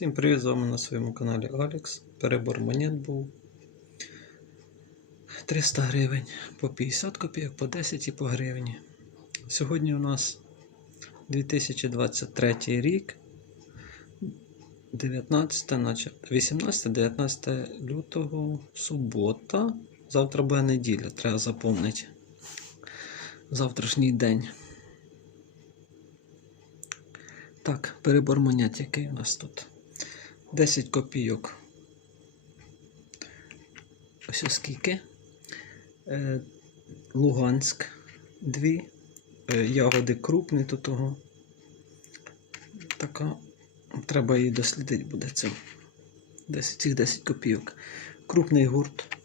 Всім привіт, з вами на своєму каналі Алекс. Перебор монет був 300 гривень по 50 копійок, по 10 і по гривні. Сьогодні у нас 2023 рік, 19, 18-19 лютого субота. Завтра буде неділя, треба запомнити. Завтрашній день. Так, перебор монет, який у нас тут? 10 копійок. Ось оскільки. Е, Луганськ. Дві. Е, ягоди крупні тут того. Така. Треба її дослідити буде цим. 10, цих 10 копійок. Крупний гурт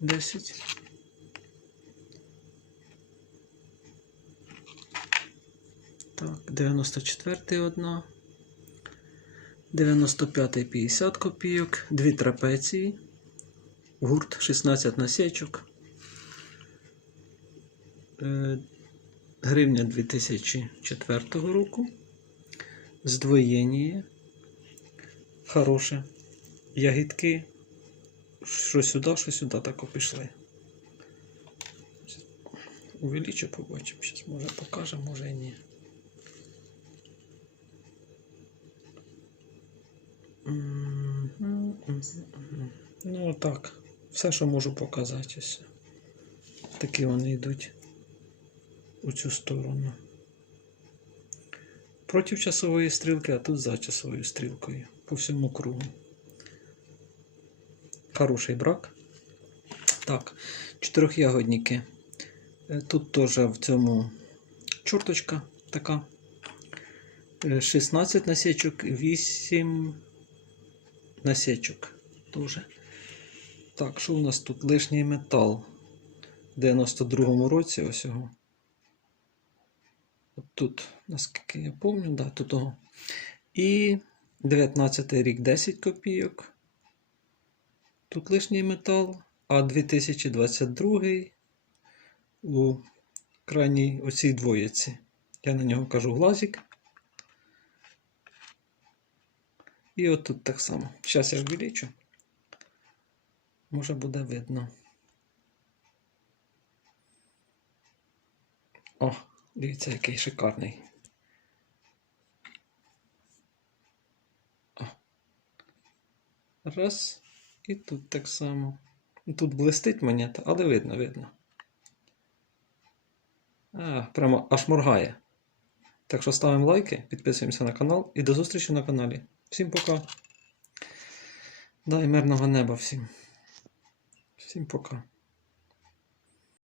10. Так, 94 одна. 95 50 копійок, дві трапеції, гурт 16 насечок, Е, гривня 2004 року, здвоєння, хороше, ягідки, що сюди, що сюди так пішли. Увеличу, побачимо, зараз може покаже, може і ні. Ну так, все, що можу показати. Ось. Такі вони йдуть у цю сторону. Проти часової стрілки, а тут за часовою стрілкою. По всьому кругу. Хороший брак. Так, чотирьохягодники. Е, Тут теж в цьому чорточка така. Е, 16 насічок, 8 насечок тоже. Так, що у нас тут? Лишній метал. В 92-му році ось його. От тут, наскільки я пам'ятаю, да, тут того. І 19 рік 10 копійок. Тут лишній метал. А 2022 у крайній оцій двоєці. Я на нього кажу глазик. І от тут так само. Зараз я увеличу. Може буде видно. О, дивіться, який шикарний. О. Раз. І тут так само. Тут блистить монета, але видно, видно. А, прямо аж моргає. Так що ставимо лайки, підписуємося на канал і до зустрічі на каналі. Всім пока. Дай мирного неба всім. Всім пока.